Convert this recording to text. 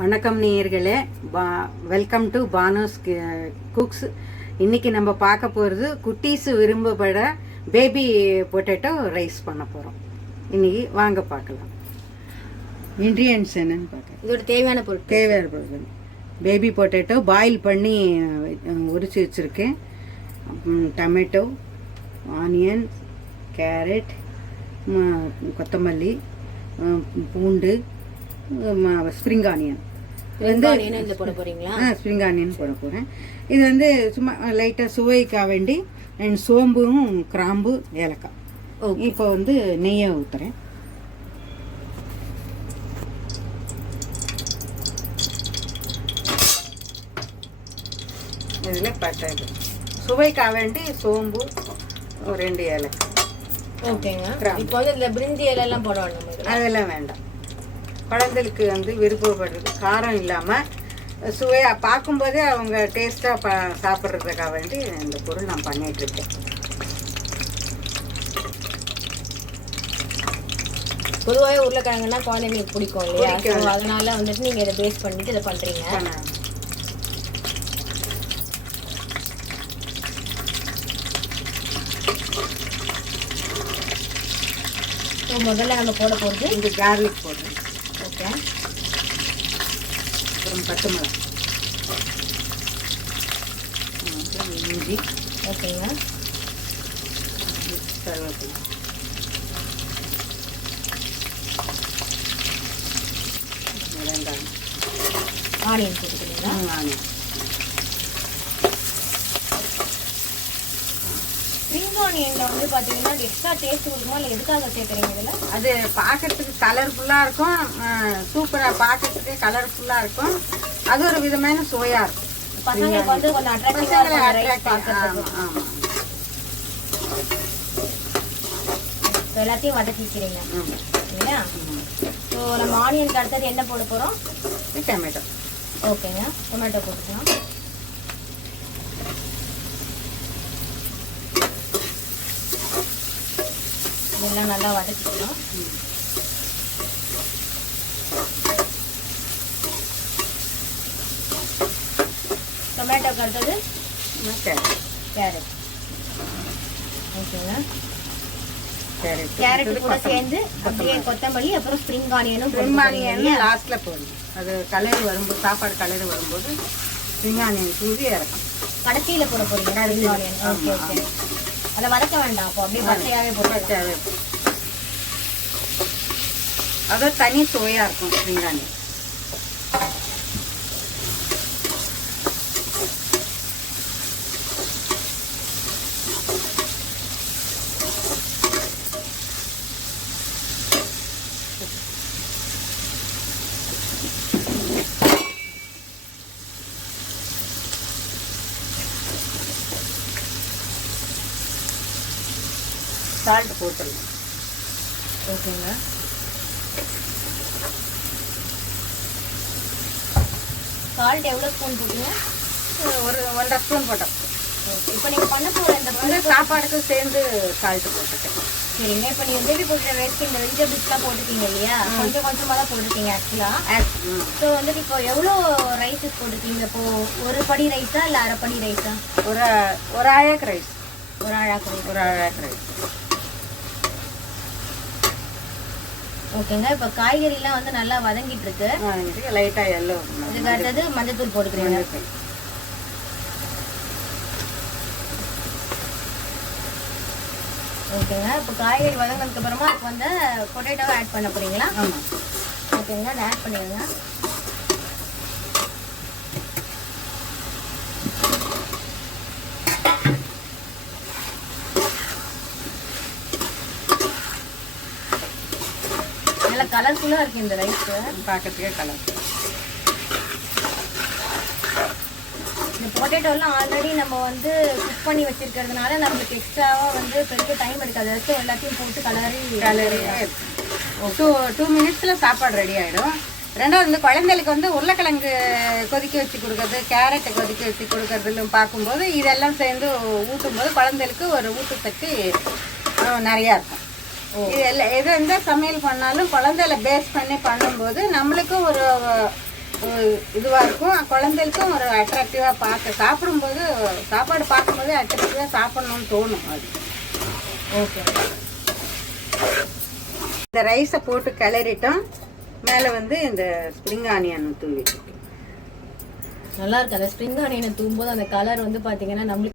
வணக்கம் நேயர்களே, welcome to Banu's cooks. இன்றைக்கி நம்ம பார்க்க போகிறது குட்டீஸு விரும்பப்பட பேபி பொட்டேட்டோ ரைஸ் பண்ண போகிறோம். இன்றைக்கி வாங்க பார்க்கலாம். இன்க்ரீடியன்ஸ் என்னன்னு பார்க்கலாம். இதோட தேவையான பொருட்கள் பேபி பொட்டேட்டோ பாயில் பண்ணி உரிச்சு வச்சுருக்கேன். டொமேட்டோ, ஆனியன், கேரட், கொத்தமல்லி, பூண்டு, ஸ்ப்ரிங் ஆனியன் போட போறீங்களா? ஸ்ப்ரிங் ஆனியன் போட போகிறேன். இது வந்து சும்மா லைட்டாக சுவைக்காக வேண்டி அண்ட் சோம்பும் கிராம்பு ஏலக்காய். இப்போ வந்து நெய்யை ஊற்றுறேன். இதில் பட்டை சுவைக்காக வேண்டி சோம்பு, 2 ஏலக்காய். ஓகேங்க. இப்போ வந்து இந்த பிரிஞ்சி இலையெல்லாம் போட வேண்டாம்? அதெல்லாம் வேண்டாம். குழந்தைகளுக்கு வந்து விருப்பப்படுறது காரம் இல்லாமல் சுவையாக பார்க்கும்போதே அவங்க டேஸ்ட்டாக சாப்பிட்றதுக்காக வேண்டி இந்த பொருள் நான் பண்ணிகிட்ருக்கேன். பொதுவாகவே உருளைக்கிழங்குன்னா குழந்தைங்களுக்கு பிடிக்கும் இல்லையா? அதனால வந்துட்டு நீங்கள் இதை பேஸ் பண்ணிட்டு இதை பண்ணுறீங்க. முதல்ல நம்ம போட போகிறது இந்த கார்லிக் போடுறேன். ஓகே. அப்புறம் பச்சை மிளகாய், இஞ்சி. ஓகேங்க. கருவேப்பிலை, வெங்காயம், ஆனியன் போட்டுக்கிறீங்களா? ஆனியன். ஸ்ப்ரிங் ஆனியன்ல வந்து பார்த்தீங்கன்னா எக்ஸ்ட்ரா டேஸ்ட் கொடுக்குமா, இல்லை எதுக்காக சேர்க்குறீங்க இதில்? அது பார்க்கறதுக்கு கலர்ஃபுல்லாக இருக்கும், சூப்பராக பார்க்கறதுக்கு கலர்ஃபுல்லாக இருக்கும். அது ஒரு விதமான சுவையாக இருக்கும். பசங்களுக்கு வந்து கொஞ்சம் அட்ராக்டிவாக. ஆமாம். எல்லாத்தையும் வதக்கிக்கிறீங்க இல்லையா? ஸோ நம்ம ஆனியனுக்கு அடுத்தது என்ன போட போகிறோம்? டொமேட்டோ. ஓகேங்க, டொமேட்டோ போட்டுக்கலாம். இதெல்லாம் நல்லா வதக்கிக்கலாம். டொமேட்டோக்கு அடுத்தது கேரட். ஓகேங்க. கேரட் கூட சேர்ந்து அப்படியே கொத்தமல்லி, அப்புறம் ஸ்ப்ரிங் ஆனியனும் லாஸ்ட்டில் போடணும். அது கலர் வரும்போது, சாப்பாடு கலர் வரும்போது ஸ்ப்ரிங் ஆனியன் தூவி இறக்கும். கடைசியில் போட போறீங்க ஸ்ப்ரிங் ஆனியன். Okay okay. அதை வதக்க வேண்டாம், அப்போ அப்படியே பச்சையாகவே போட்டு. அது தனி சுவையாக இருக்கும் ஸ்ப்ரிங் ஆனியன். சால்ட் போட்டுடலாம். ஓகேங்க. சால்ட் எவ்வளோ ஸ்பூன் போட்டீங்க? ஒரு 1.5 ஸ்பூன் போட்டோம். இப்போ நீங்கள் பண்ண போகிற இந்த வந்து சாப்பாடுக்கு சேர்ந்து சால்ட்டு போட்டுட்டேன். சரிங்க. இப்போ நீங்கள் பேபி போட்டுற ரைஸ்க்கு இந்த வெஜிடபிள்ஸ்லாம் போட்டுருக்கீங்க இல்லையா? கொஞ்சம் கொஞ்சமாக தான் போட்டிருக்கீங்க ஆக்சுவலாக. ஸோ வந்துட்டு இப்போ எவ்வளோ ரைஸஸ் போட்டிருக்கீங்க? இப்போது ஒரு படி ரைஸா இல்லை அரை படி ரைஸா? ஒரு ஆழாக்கு ரைஸ். ஒரு அழாக்கு ரைஸ். ஓகேங்க. இப்போ காய்கறிலாம் வந்து நல்லா வதங்கிட்டு இருக்கு. லைட்டாக எல்லோ. இதுக்கு அடுத்தது மஞ்சத்தூள் போட்டுக்கிறீங்க. ஓகேங்க. இப்போ காய்கறி வதங்கினதுக்கு அப்புறமா இப்போ வந்து பொட்டேட்டோவை ஆட் பண்ண போறீங்களா? ஆமாம். ஓகேங்க, அதை ஆட் பண்ணிடுங்க. நல்லா கலர்ஃபுல்லாக இருக்குது இந்த ரைஸு, பார்க்கறதுக்கே கலர். இந்த பொட்டேட்டோலாம் ஆல்ரெடி நம்ம வந்து குக் பண்ணி வச்சிருக்கிறதுனால நம்மளுக்கு எக்ஸ்ட்ராவாக வந்து பெரிய டைம் எடுக்காது. ஸோ எல்லாத்தையும் போட்டு கலரி 2 மினிட்ஸில் சாப்பாடு ரெடி ஆகிடும். ரெண்டாவது வந்து குழந்தைகளுக்கு வந்து உருளைக்கிழங்கு கொதிக்க வச்சு கொடுக்கறது, கேரட்டை கொதிக்க வச்சு கொடுக்கறதுல பார்க்கும்போது இதெல்லாம் சேர்ந்து ஊட்டும்போது குழந்தைகளுக்கு ஒரு ஊட்டச்சத்து நிறையா இருக்கும். இது எந்த சமையல் பண்ணாலும் குழந்தையில பேஸ் பண்ணி பண்ணும்போது நம்மளுக்கும் ஒரு இதுவாக இருக்கும், குழந்தைகளுக்கும் ஒரு அட்ராக்டிவாக பார்க்க சாப்பிடும்போது சாப்பாடு பார்க்கும்போது அட்ராக்டிவாக சாப்பிட்ணுன்னு தோணும். அது ஓகே. இந்த ரைஸை போட்டு கிளறிட்டோம். மேலே வந்து இந்த ஸ்ப்ரிங் ஆனியன் தூவிட்டு நல்லா இருக்கு. அந்த ஸ்ப்ரிங் ஆனியனை தூவும்போது அந்த கலர் வந்து பார்த்தீங்கன்னா நம்மளுக்கு